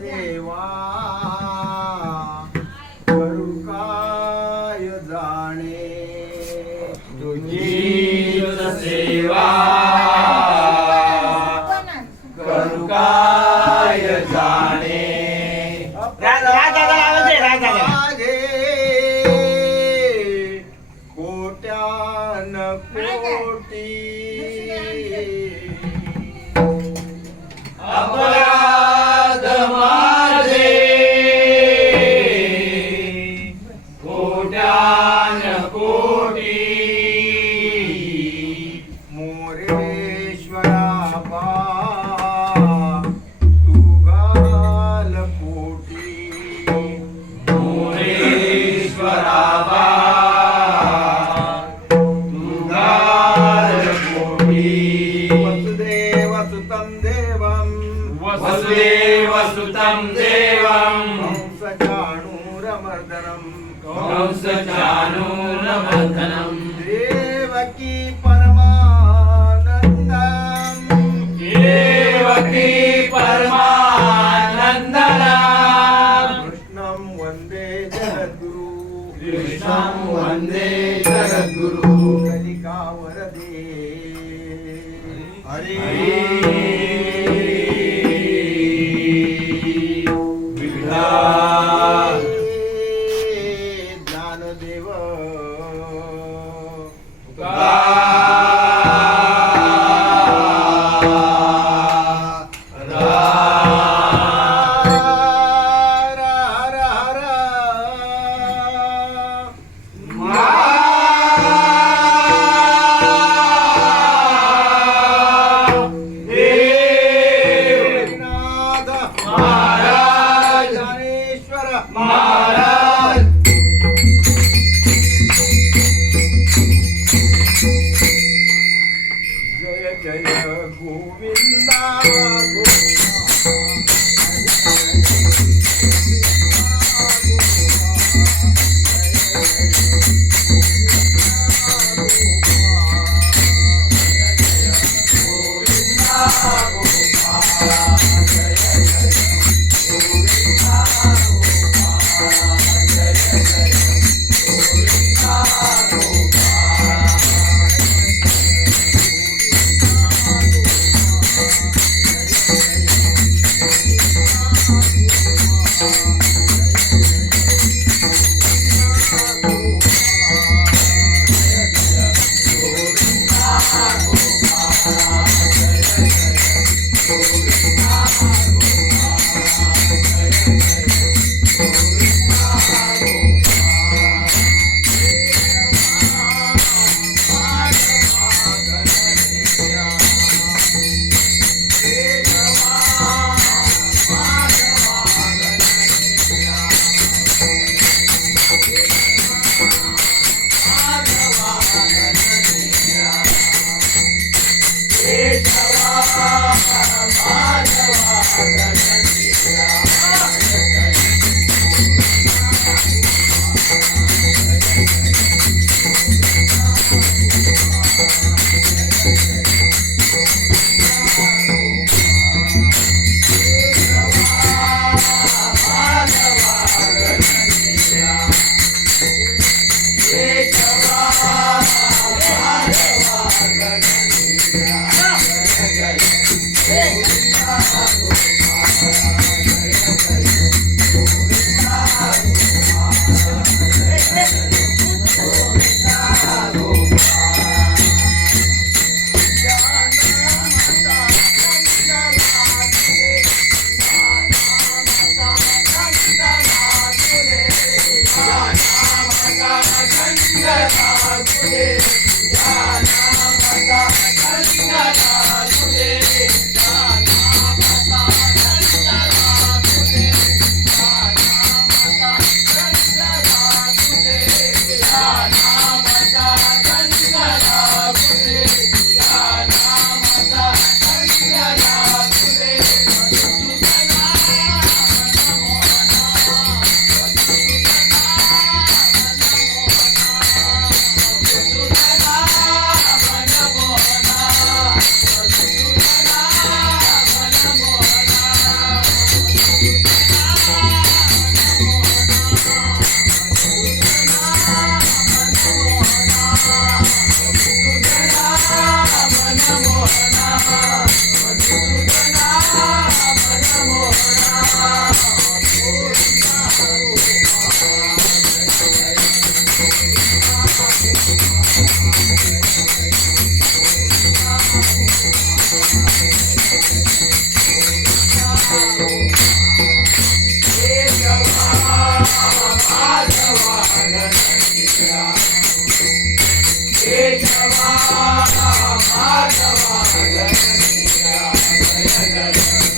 सेवा करू काय जाणे? तुझीच सेवा करू काय जाणे? कोट्यान कोटी वसुदेवसुतं देवं। वसुदेवसुतं देवं। कंसचाणूरमर्दनं। कंसचाणूरमर्दनं। देवकी परमानन्दं देवकी परमानन्दनं। कृष्णं वन्दे जगद्गुरु। कृष्णं वन्दे जगद्गुरु। कलिकावरदे। Aye. Yeah. Madhava, Madhava, Madhava, Madhava,